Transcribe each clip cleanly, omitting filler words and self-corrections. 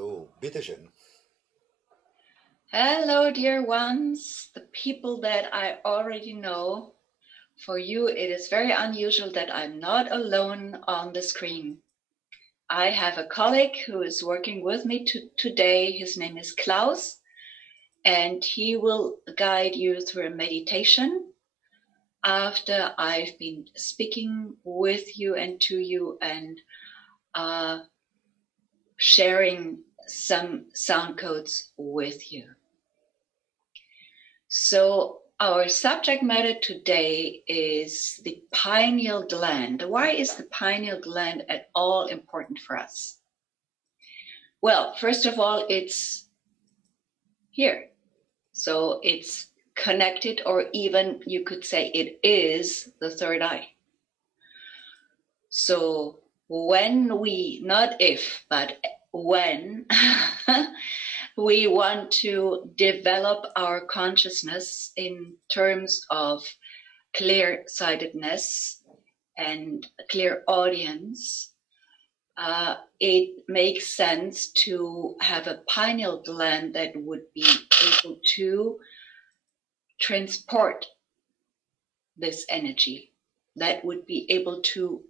So, bitteschön. Hello, dear ones, the people that I already know. For you, it is very unusual that I'm not alone on the screen. I have a colleague who is working with me today. His name is Klaus, and he will guide you through a meditation after I've been speaking with you and to you and sharing some sound codes with you. So our subject matter today is the pineal gland. Why is the pineal gland at all important for us? Well, first of all, it's here. So it's connected, or even you could say it is the third eye. So when we, not if, but when we want to develop our consciousness in terms of clear-sightedness and clear audience, it makes sense to have a pineal gland that would be able to transport this energy, that would be able to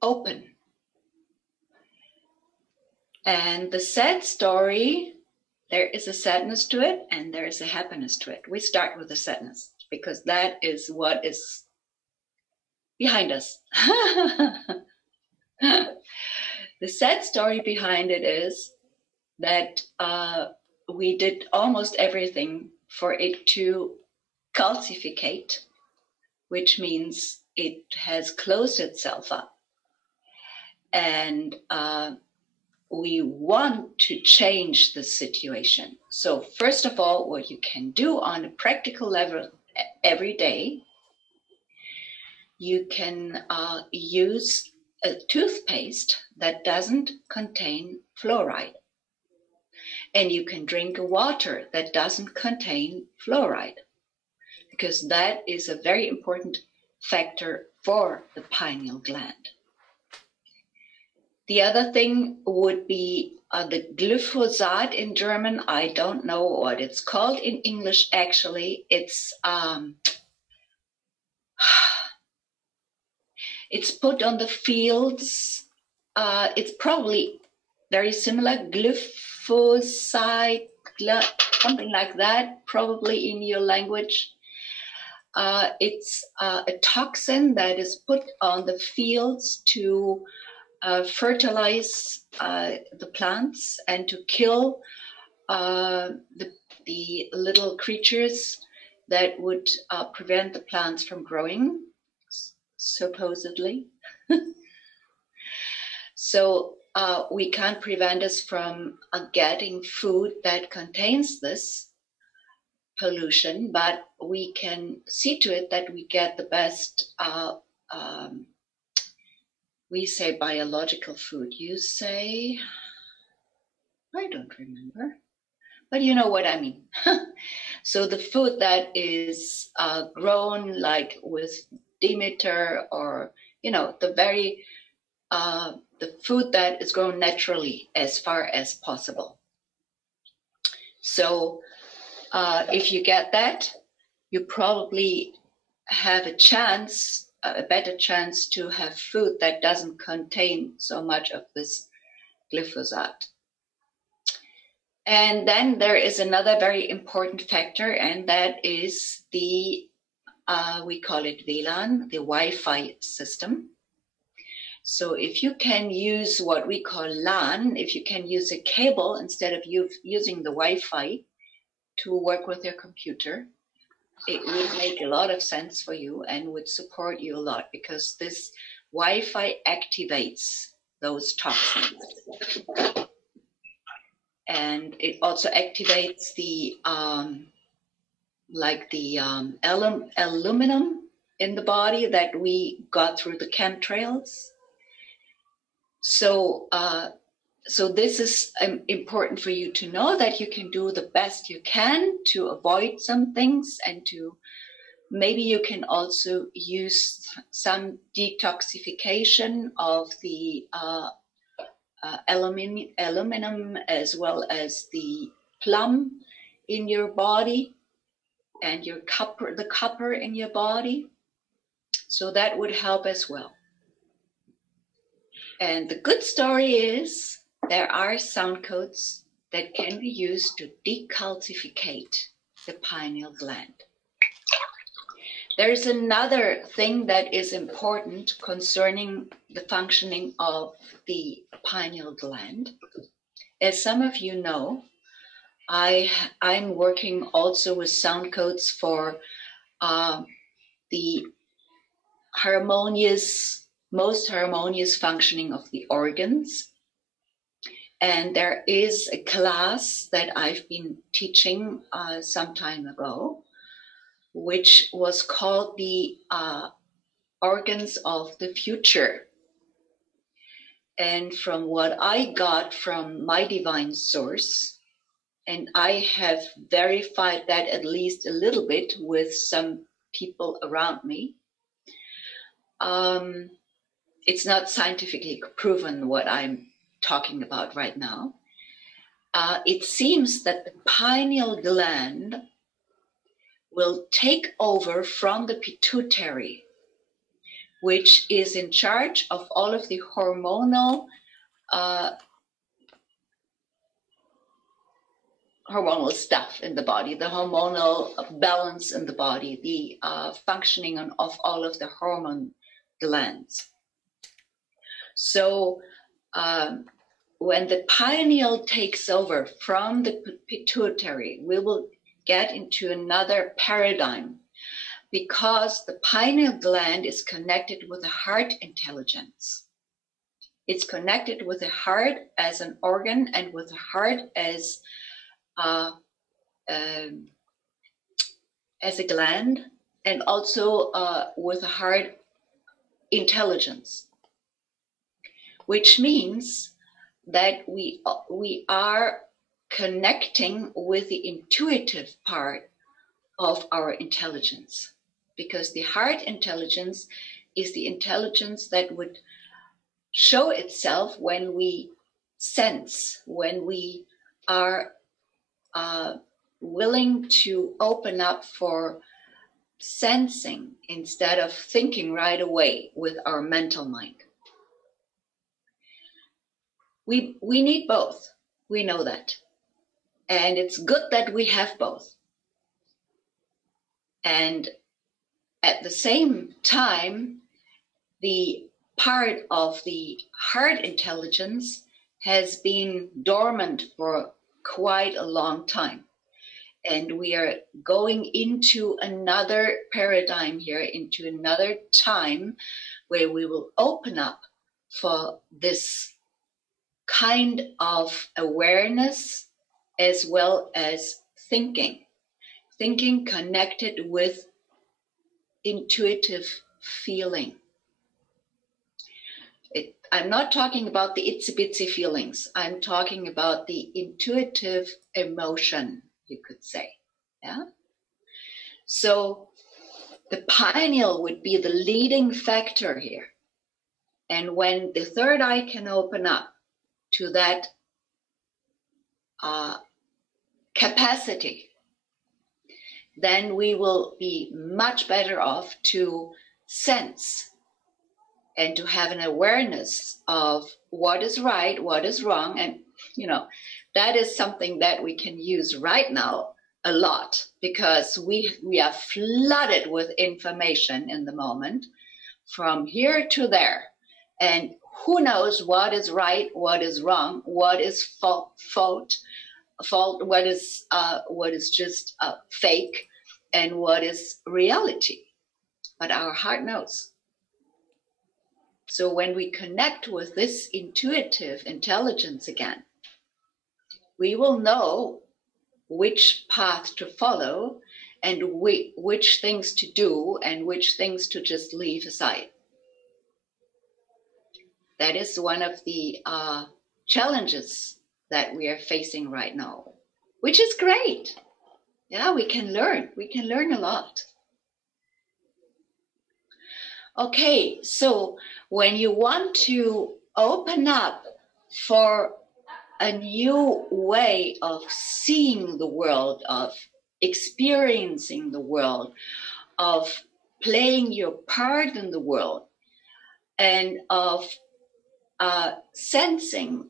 open. And the sad story, there is a sadness to it and there is a happiness to it. We start with the sadness because that is what is behind us. The sad story behind it is that we did almost everything for it to calcificate, which means it has closed itself up. And we want to change the situation. So first of all, what you can do on a practical level every day, you can use a toothpaste that doesn't contain fluoride. And you can drink water that doesn't contain fluoride, because that is a very important factor for the pineal gland. The other thing would be the glyphosate in German. I don't know what it's called in English, actually. It's put on the fields. It's probably very similar, glyphosate, something like that, probably in your language. It's a toxin that is put on the fields to fertilize the plants and to kill the little creatures that would prevent the plants from growing, supposedly. So we can't prevent us from getting food that contains this pollution, but we can see to it that we get the best we say biological food. You say, I don't remember, but you know what I mean. So the food that is grown like with Demeter, or, you know, the food that is grown naturally as far as possible. So if you get that, you probably have a better chance to have food that doesn't contain so much of this glyphosate. And then there is another very important factor, and that is the, we call it WLAN, the Wi-Fi system. So if you can use what we call LAN, if you can use a cable instead of using the Wi-Fi to work with your computer, it would make a lot of sense for you and would support you a lot, because this Wi-Fi activates those toxins. And it also activates the aluminum in the body that we got through the chemtrails. So this is important for you to know, that you can do the best you can to avoid some things, and to maybe you can also use some detoxification of the aluminum as well as the plum in your body and your the copper in your body. So that would help as well. And the good story is there are sound codes that can be used to decalcificate the pineal gland. There's another thing that is important concerning the functioning of the pineal gland. As some of you know, I'm working also with sound codes for the most harmonious functioning of the organs. And there is a class that I've been teaching some time ago, which was called the Organs of the Future. And from what I got from my divine source, and I have verified that at least a little bit with some people around me, it's not scientifically proven what I'm talking about right now. It seems that the pineal gland will take over from the pituitary, which is in charge of all of the hormonal stuff in the body, the hormonal balance in the body, the functioning of all of the hormone glands. So when the pineal takes over from the pituitary, we will get into another paradigm, because the pineal gland is connected with the heart intelligence. It's connected with the heart as an organ and with the heart as a gland, and also with the heart intelligence, which means that we are connecting with the intuitive part of our intelligence, because the heart intelligence is the intelligence that would show itself when we sense, when we are willing to open up for sensing instead of thinking right away with our mental mind. We need both. We know that. And it's good that we have both. And at the same time, the part of the heart intelligence has been dormant for quite a long time. And we are going into another paradigm here, into another time where we will open up for this kind of awareness as well as thinking connected with intuitive feeling. I'm not talking about the itsy-bitsy feelings. I'm talking about the intuitive emotion, you could say. Yeah. So the pineal would be the leading factor here. And when the third eye can open up to that capacity, then we will be much better off to sense and to have an awareness of what is right, what is wrong. And, that is something that we can use right now a lot, because we are flooded with information in the moment from here to there. And who knows what is right, what is wrong, what is fault, what is just fake, and what is reality. But our heart knows. So when we connect with this intuitive intelligence again, we will know which path to follow and which things to do and which things to just leave aside. That is one of the challenges that we are facing right now, which is great. Yeah, we can learn. We can learn a lot. Okay, so when you want to open up for a new way of seeing the world, of experiencing the world, of playing your part in the world, and of sensing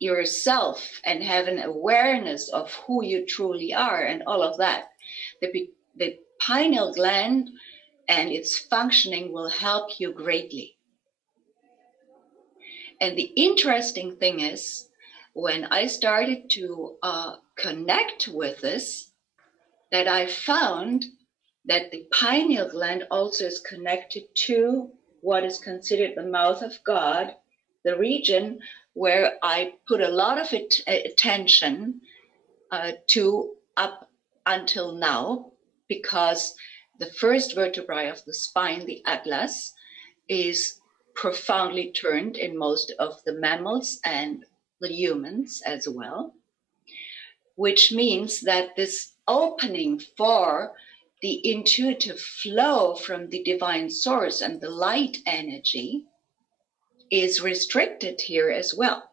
yourself and have an awareness of who you truly are and all of that. The pineal gland and its functioning will help you greatly. And the interesting thing is, when I started to connect with this, that I found that the pineal gland also is connected to what is considered the mouth of God, the region where I put a lot of attention to up until now, because the first vertebrae of the spine, the atlas, is profoundly turned in most of the mammals and the humans as well, which means that this opening for the intuitive flow from the divine source and the light energy is restricted here as well.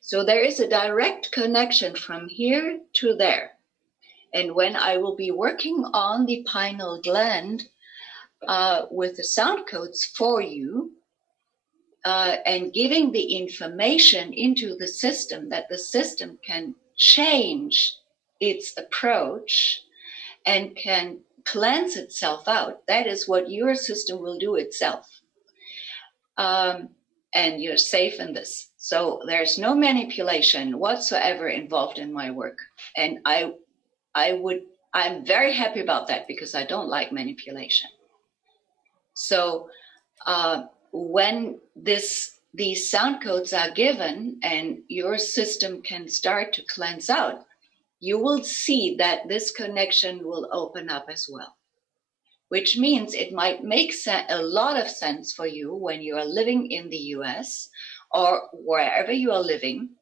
So there is a direct connection from here to there. And when I will be working on the pineal gland with the sound codes for you, and giving the information into the system, that the system can change its approach and can cleanse itself out. That is what your system will do itself. And you're safe in this. So there's no manipulation whatsoever involved in my work. And I'm very happy about that, because I don't like manipulation. So when these sound codes are given and your system can start to cleanse out, you will see that this connection will open up as well, which means it might make a lot of sense for you when you are living in the US or wherever you are living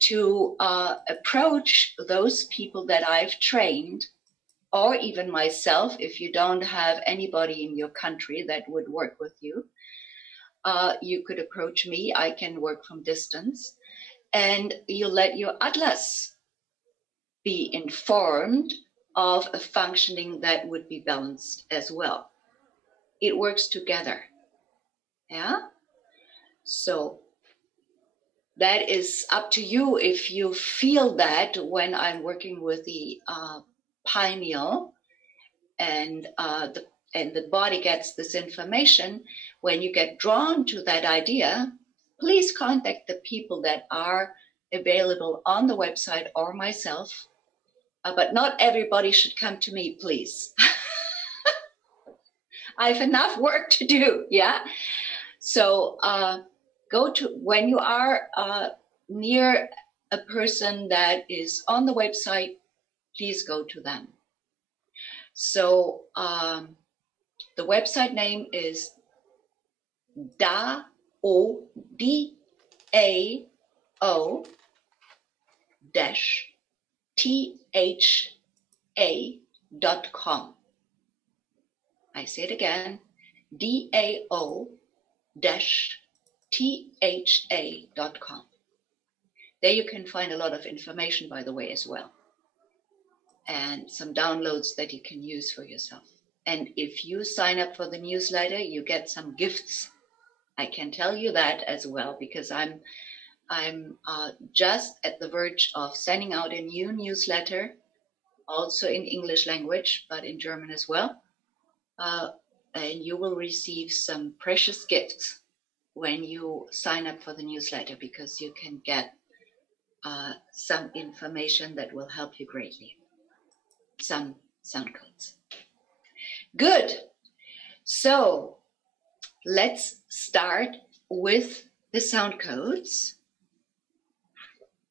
to approach those people that I've trained, or even myself, if you don't have anybody in your country that would work with you. You could approach me. I can work from distance, and you let your atlas be informed of a functioning that would be balanced as well. It works together. Yeah. So that is up to you if you feel that when I'm working with the pineal and the body gets this information. When you get drawn to that idea, please contact the people that are available on the website or myself. But not everybody should come to me, please. I have enough work to do, yeah? So when you are near a person that is on the website, please go to them. So the website name is DAO THA.com. I say it again, DAO-THA.com. There you can find a lot of information, by the way, as well, and some downloads that you can use for yourself. And if you sign up for the newsletter, you get some gifts. I can tell you that as well, because I'm just at the verge of sending out a new newsletter, also in English language, but in German as well. And you will receive some precious gifts when you sign up for the newsletter, because you can get some information that will help you greatly. Some sound codes. Good. So let's start with the sound codes.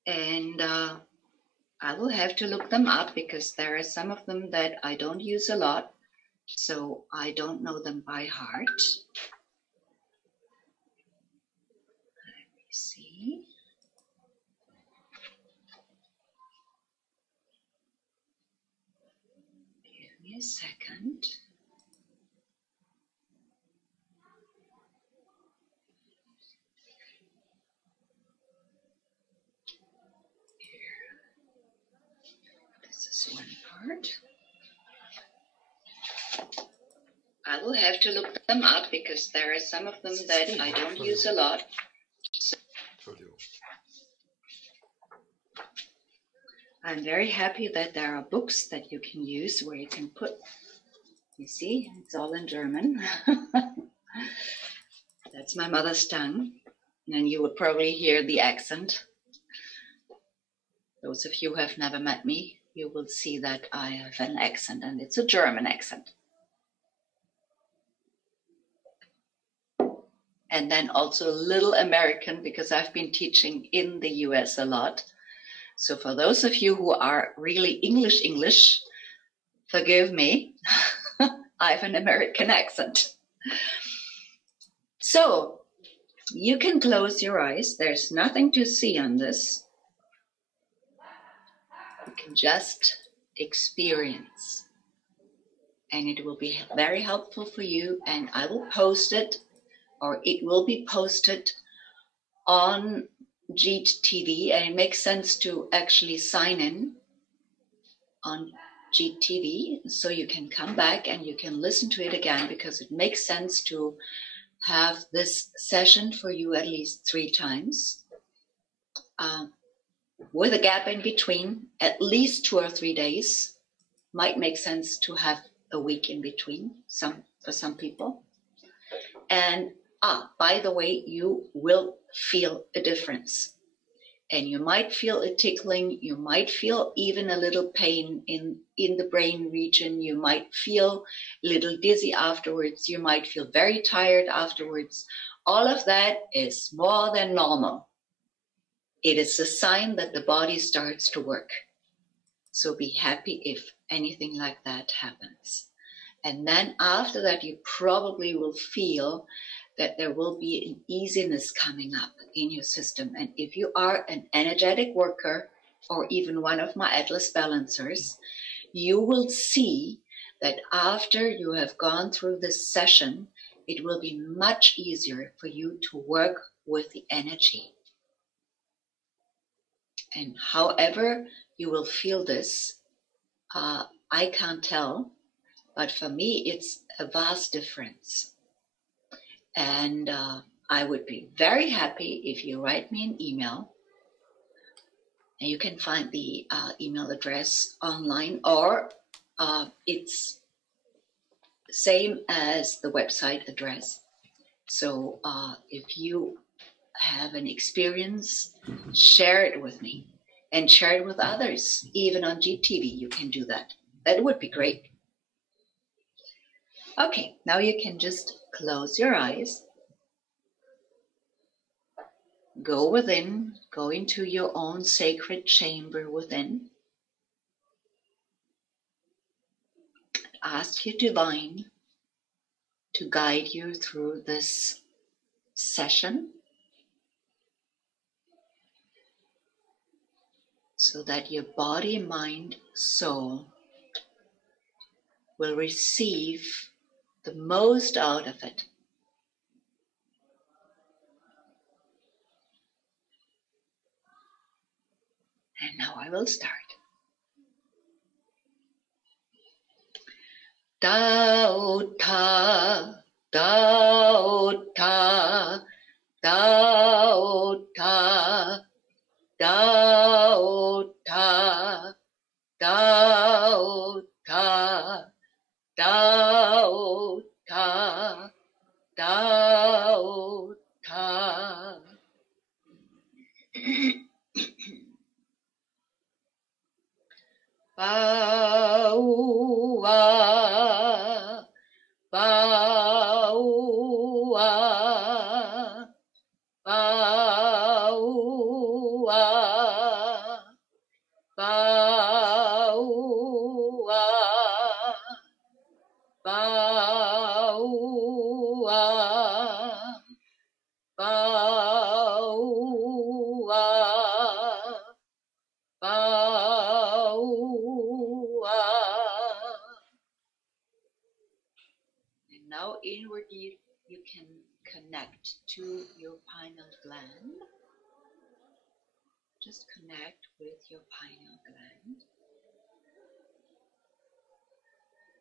And I will have to look them up, because there are some of them that I don't use a lot, so I don't know them by heart. Let me see. Give me a second. card. I will have to look them up because there are some of them that I don't use a lot. I'm very happy that there are books that you can use where you can put, you see, it's all in German. That's my mother's tongue. And you would probably hear the accent. Those of you who have never met me, you will see that I have an accent, and it's a German accent. And then also a little American, because I've been teaching in the US a lot. So for those of you who are really English, forgive me, I have an American accent. So you can close your eyes. There's nothing to see on this. You can just experience. And it will be very helpful for you. And I will post it, or it will be posted on Jeet.tv. And it makes sense to actually sign in on Jeet.tv, so you can come back and you can listen to it again, because it makes sense to have this session for you at least 3 times, with a gap in between, at least 2 or 3 days. Might make sense to have a week in between, for some people. And by the way, you will feel a difference. And you might feel a tickling, you might feel even a little pain in the brain region, you might feel a little dizzy afterwards, you might feel very tired afterwards. All of that is more than normal. It is a sign that the body starts to work. So be happy if anything like that happens. And then after that, you probably will feel that there will be an easiness coming up in your system. And if you are an energetic worker, or even one of my Atlas balancers, you will see that after you have gone through this session, it will be much easier for you to work with the energy. And however you will feel this, I can't tell, but for me, it's a vast difference. And I would be very happy if you write me an email. And you can find the email address online, or it's same as the website address. So if you have an experience, share it with me and share it with others. Even on Jeet.tv, you can do that. That would be great. Okay, now you can just close your eyes. Go within, go into your own sacred chamber within. Ask your divine to guide you through this session, so that your body, mind, soul will receive the most out of it. And now I will start. Tao ta, tao ta, tao ta, tao ta, tao ta, tao ta, tao ta. Baua, baua, baua, baua, baua, baua, baua. And now inwardly you can connect to your pineal gland. Just connect with your pineal gland.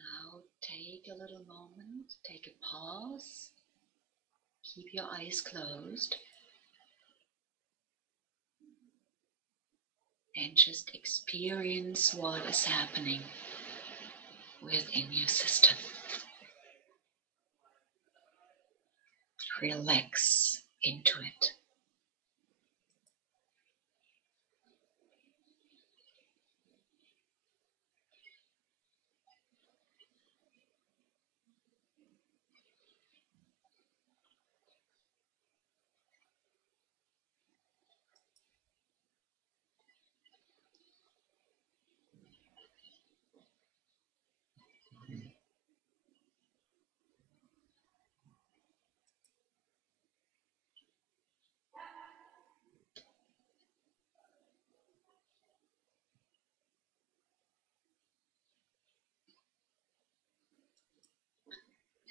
Now take a little moment, take a pause, keep your eyes closed, and just experience what is happening within your system. Relax into it.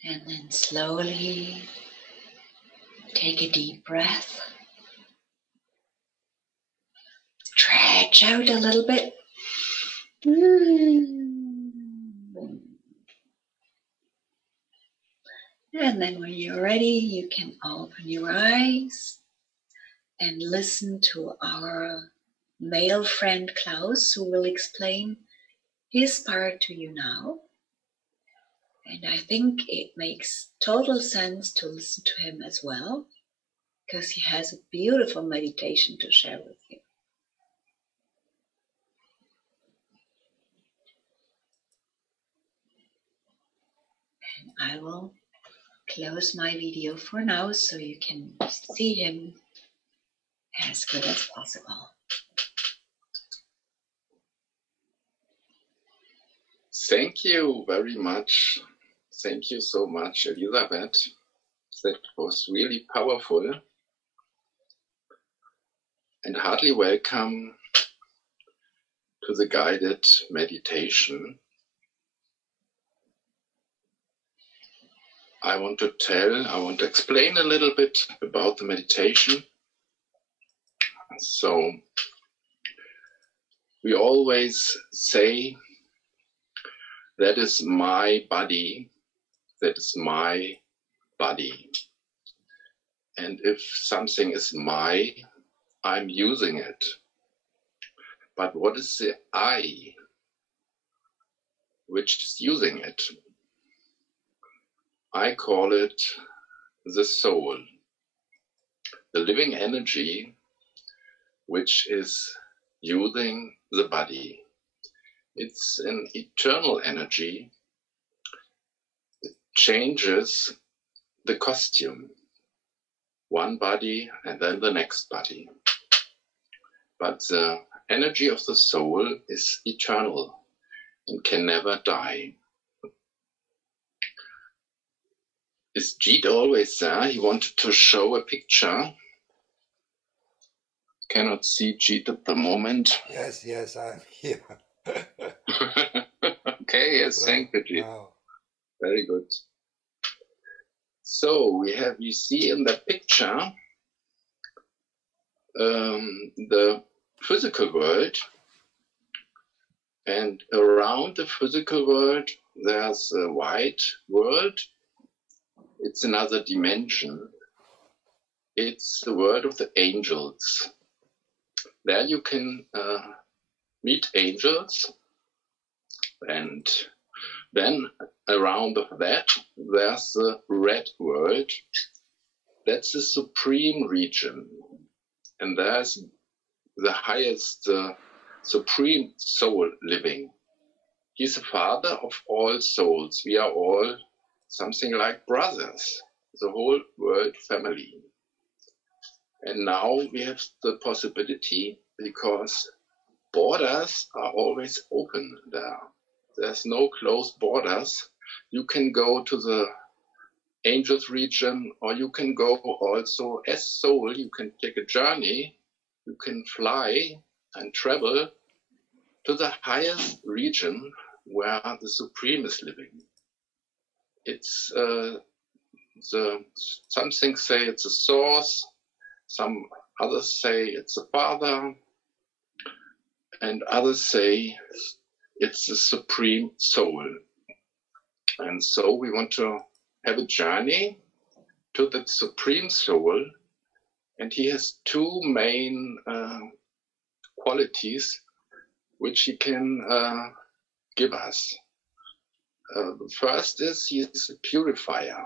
And then slowly take a deep breath. Stretch out a little bit. And then when you're ready, you can open your eyes and listen to our male friend Klaus, who will explain his part to you now. And I think it makes total sense to listen to him as well, because he has a beautiful meditation to share with you. And I will close my video for now so you can see him as good as possible. Thank you very much. Thank you so much, Elisabeth. That was really powerful. And heartily welcome to the guided meditation. I want to explain a little bit about the meditation. So, we always say, that is my body, that is my body. And if something is I'm using it. But what is the I which is using it? I call it the soul, the living energy which is using the body. It's an eternal energy. It changes the costume, one body and then the next body. But the energy of the soul is eternal and can never die. Is Jeet always there? He wanted to show a picture. Cannot see Jeet at the moment. Yes, I'm here. Okay, yes, thank you, Jeet. Wow. Very good. So we see in the picture the physical world, and around the physical world there's a white world. It's another dimension. It's the world of the angels. There you can meet angels, and then around that there's the red world. That's the supreme region, and there's the highest supreme soul living. He's the father of all souls. We are all something like brothers, the whole world family. And now we have the possibility, because borders are always open there. There's no closed borders. You can go to the angels region, or you can go also as soul. You can take a journey. You can fly and travel to the highest region where the Supreme is living. It's some things say it's a source, some others say it's a father, and others say it's the Supreme Soul. And so we want to have a journey to the Supreme Soul, and he has two main qualities which he can give us. The first is he is a purifier.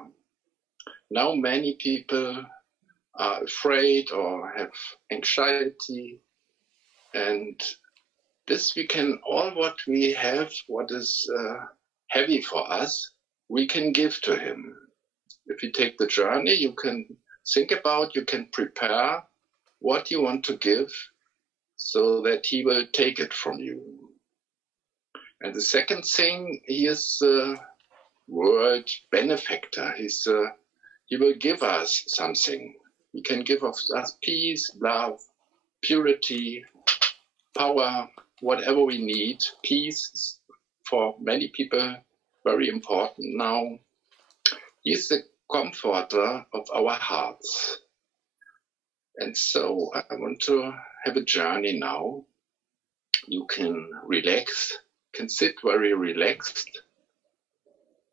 Now many people are afraid or have anxiety, and this we can, all what we have, what is heavy for us, we can give to him. If you take the journey, you can think about, you can prepare what you want to give so that he will take it from you. And the second thing, he is the world benefactor. He will give us something. He can give us peace, love, purity, power, whatever we need. Peace is for many people very important now. He is the comforter of our hearts. And so I want to have a journey now. You can relax, can sit very relaxed,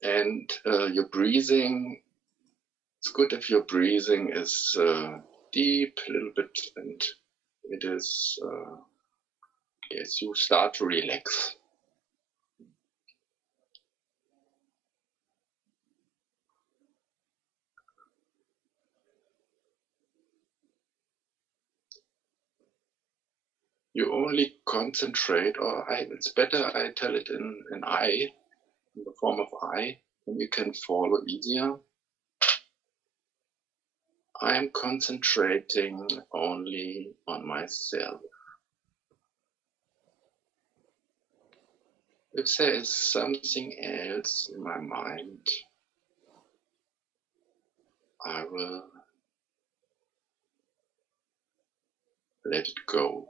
and your breathing, it's good if your breathing is deep a little bit, and it is, yes, you start to relax. You only concentrate, or it's better I tell it in I, in the form of I, and you can follow easier. I am concentrating only on myself. If there is something else in my mind, I will let it go.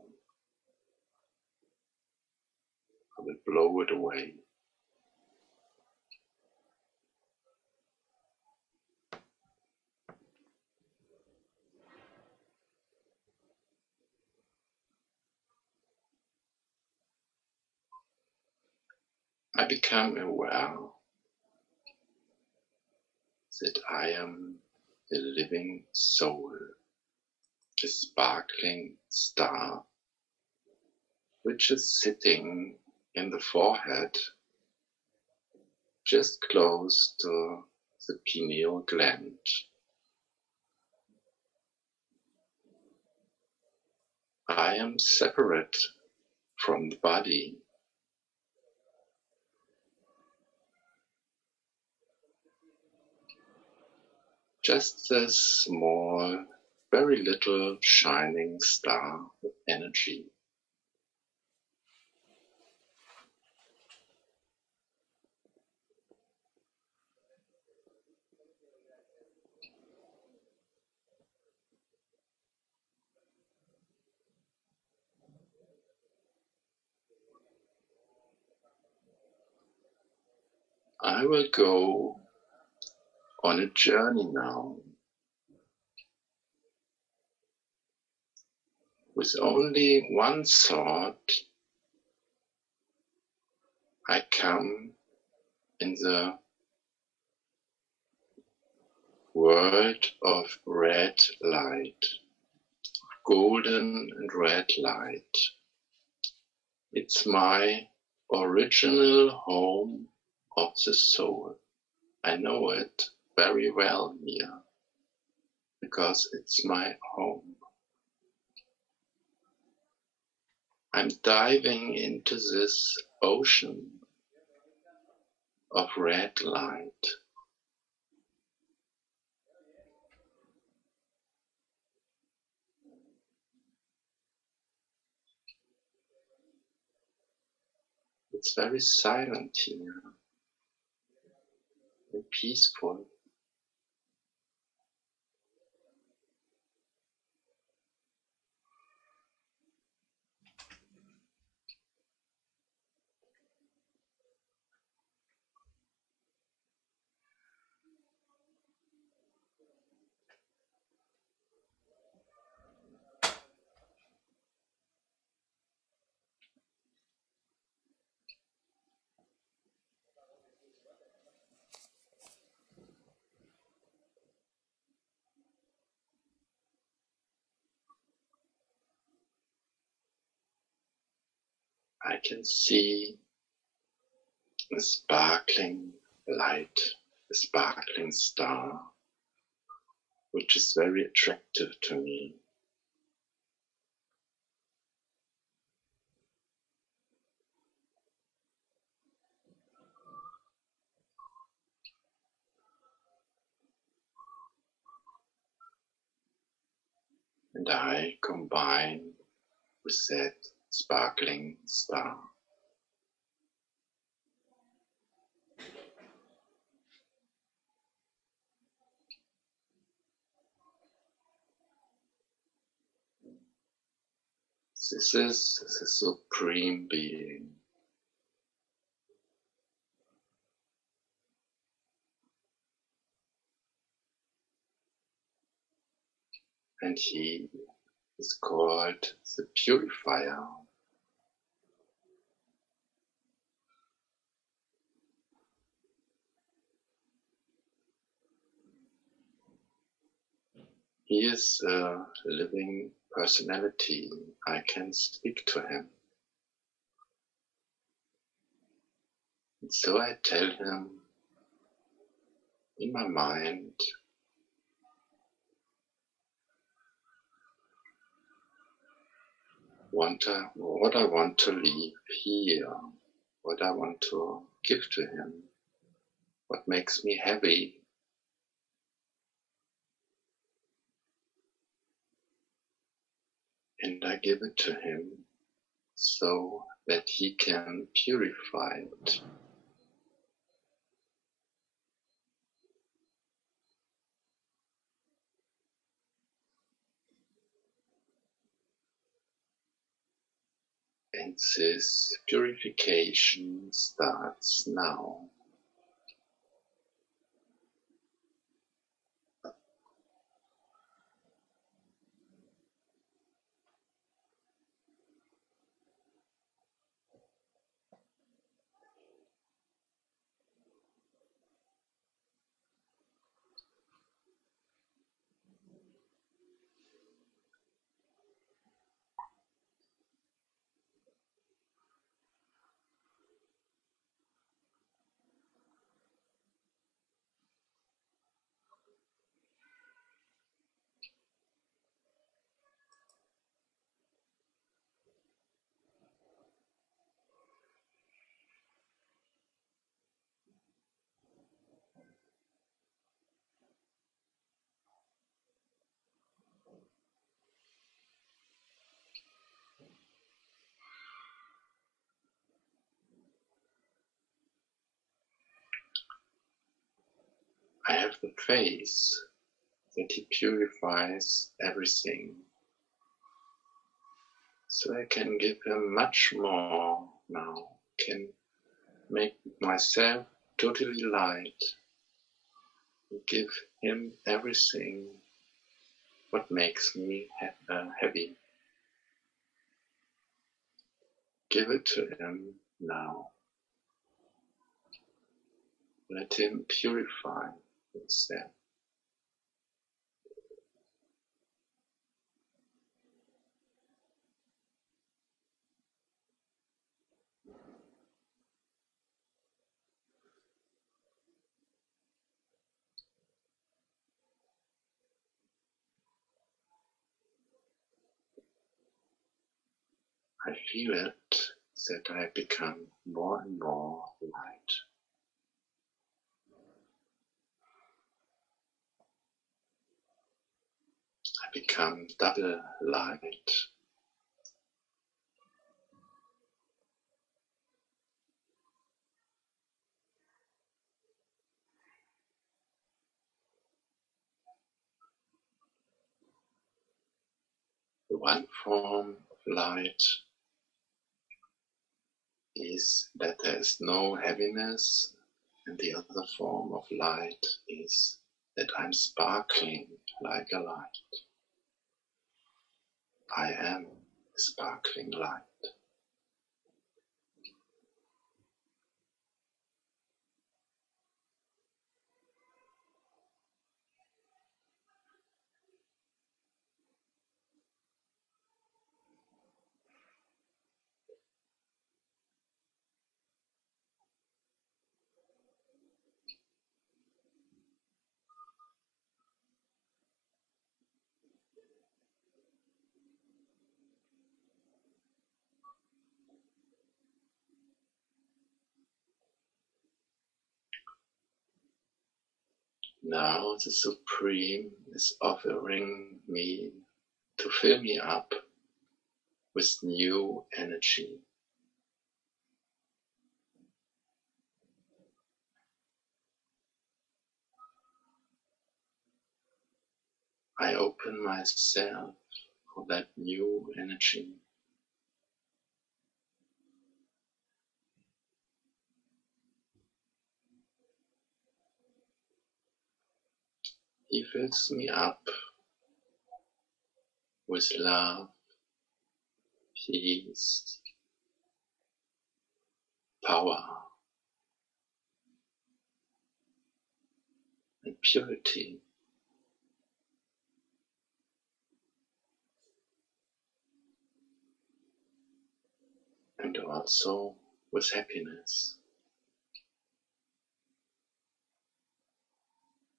I will blow it away. I become aware that I am a living soul, a sparkling star, which is sitting in the forehead, just close to the pineal gland. I am separate from the body. Just a small, very little shining star of energy. I will go on a journey now with only one thought. I come in the world of red light, golden and red light. It's my original home of the soul. I know it very well here because it's my home. I'm diving into this ocean of red light. It's very silent here and peaceful. I can see a sparkling light, a sparkling star, which is very attractive to me. And I combine with that sparkling star. This is the Supreme Being. and he is called the purifier. He is a living personality. I can speak to him. And so I tell him in my mind, what I want to leave here, what I want to give to him, what makes me happy. And I give it to him so that he can purify it. And this purification starts now. I have the faith that he purifies everything. So I can give him much more now, can make myself totally light, give him everything what makes me happy. Give it to him now. Let him purify himself. I feel it that I become more and more light. I become double light. The one form of light is that there is no heaviness, and the other form of light is that I'm sparkling like a light. I am sparkling light. Now the Supreme is offering me to fill me up with new energy. I open myself for that new energy. He fills me up with love, peace, power, and purity. And also with happiness.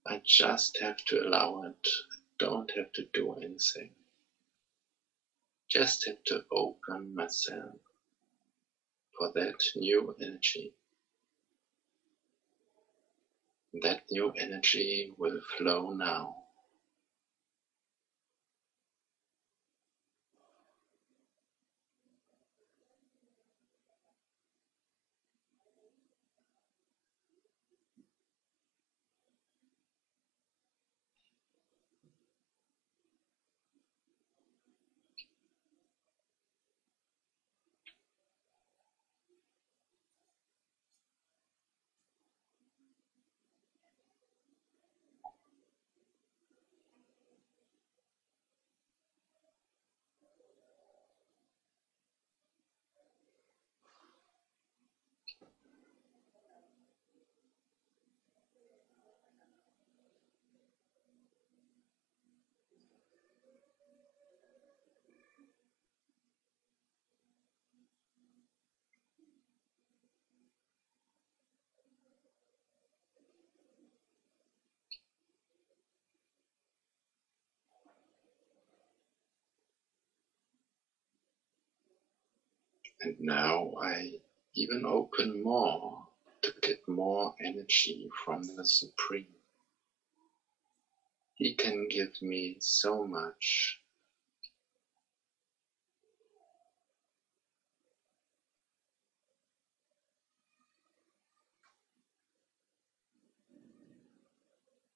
I just have to allow it, don't have to do anything. Just have to open myself for that new energy. That new energy will flow now. And now I even open more to get more energy from the Supreme. He can give me so much.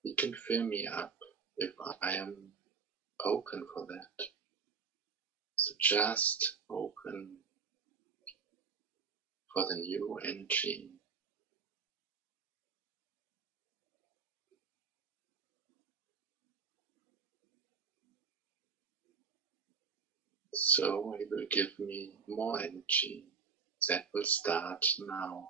He can fill me up if I am open for that. So just open for the new energy. So he will give me more energy. That will start now.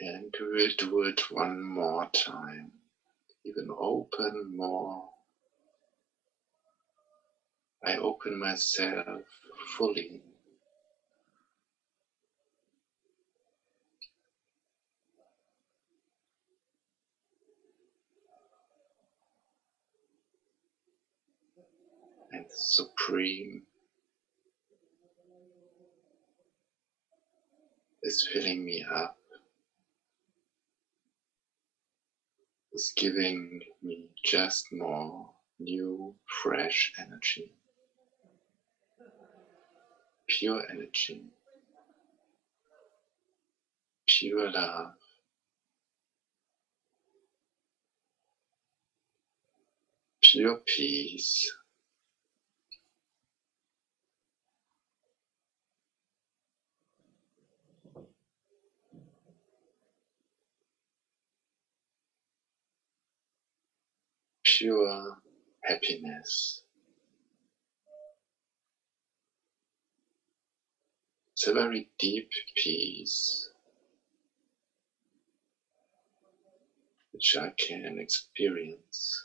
And we will do it one more time. Even open more. I open myself fully. And the Supreme is filling me up, is giving me just more new, fresh energy, pure energy, pure love, pure peace, pure happiness. It's a very deep peace. which I can experience.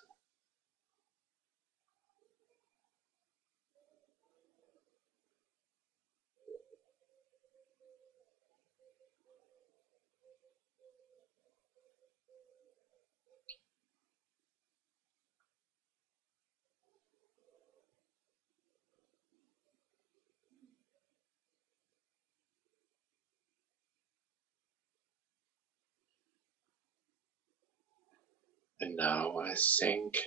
And now I thank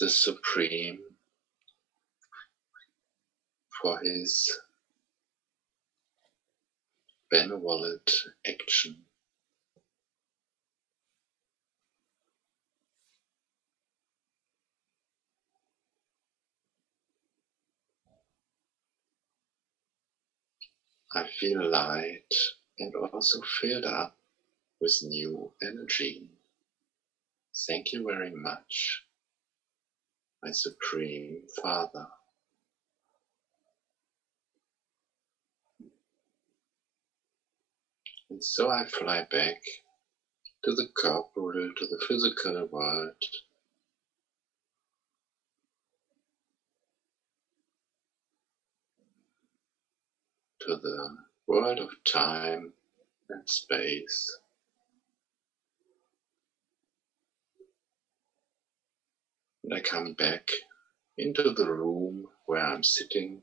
the Supreme for his benevolent action. I feel light and also filled up with new energy. Thank you very much, my Supreme Father. And so I fly back to the corporal, to the physical world, to the world of time and space. And I come back into the room where I'm sitting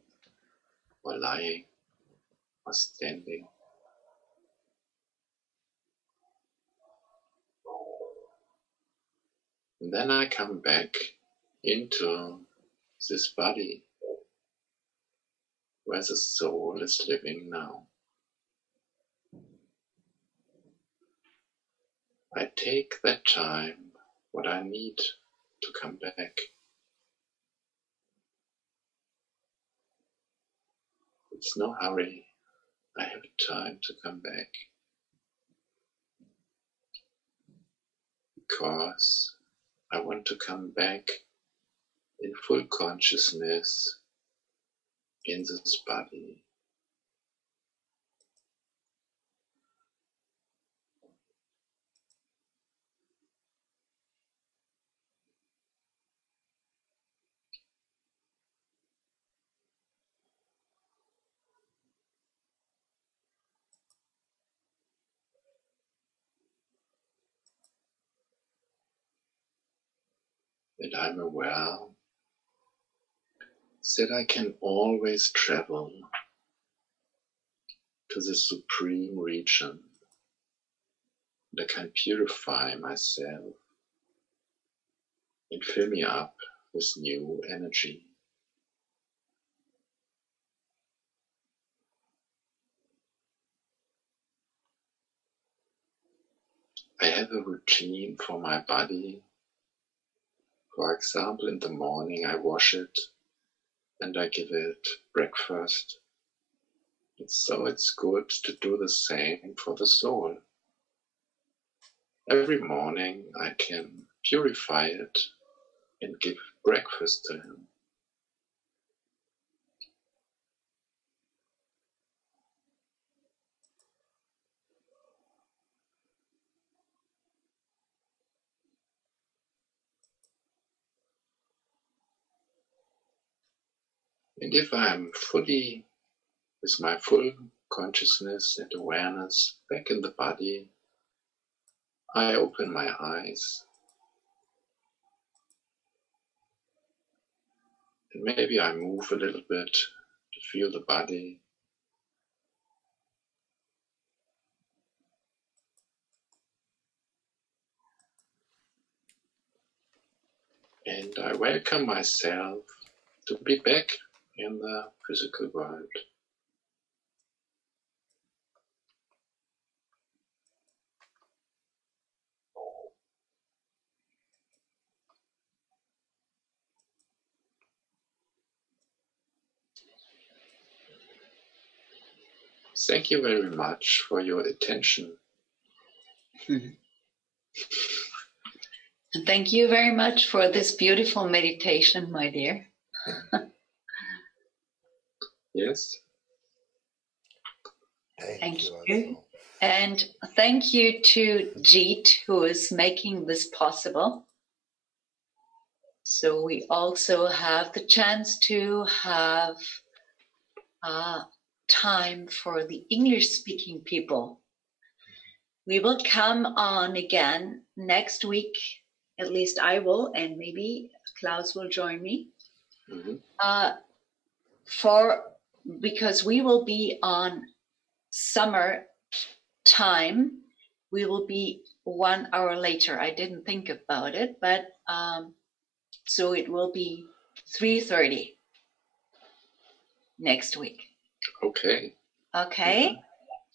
or lying or standing. And then I come back into this body where the soul is living now. I take that time, what I need to come back. It's no hurry. I have time to come back. Because I want to come back in full consciousness in this body. And I'm aware that I can always travel to the supreme region. And I can purify myself and fill me up with new energy. I have a routine for my body. For example, in the morning I wash it and I give it breakfast. And so it's good to do the same for the soul. Every morning I can purify it and give breakfast to him. And if I'm fully, with my full consciousness and awareness back in the body, I open my eyes. And maybe I move a little bit to feel the body. And I welcome myself to be back in the physical world. Thank you very much for your attention. And thank you very much for this beautiful meditation, my dear. Yes. Thank you. And thank you to Jeet, who is making this possible. So we also have the chance to have time for the English-speaking people. We will come on again next week. At least I will, and maybe Klaus will join me. Because we will be on summer time. We will be 1 hour later. I didn't think about it, but so it will be 3:30 next week. Okay. Okay?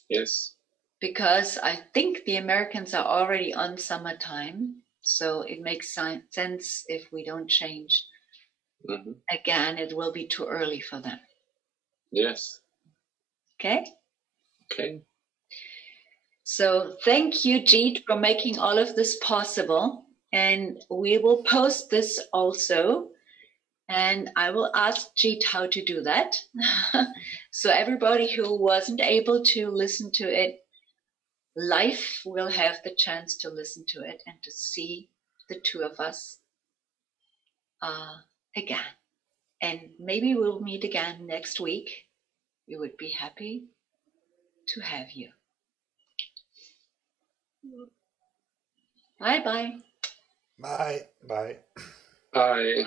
Yes. Because I think the Americans are already on summertime, so it makes sense if we don't change. Again, it will be too early for them. Yes. Okay? Okay. So thank you, Jeet, for making all of this possible. And we will post this also. And I will ask Jeet how to do that. So everybody who wasn't able to listen to it live will have the chance to listen to it and to see the two of us again. And maybe we'll meet again next week. We would be happy to have you. Bye-bye. Bye. Bye. Bye.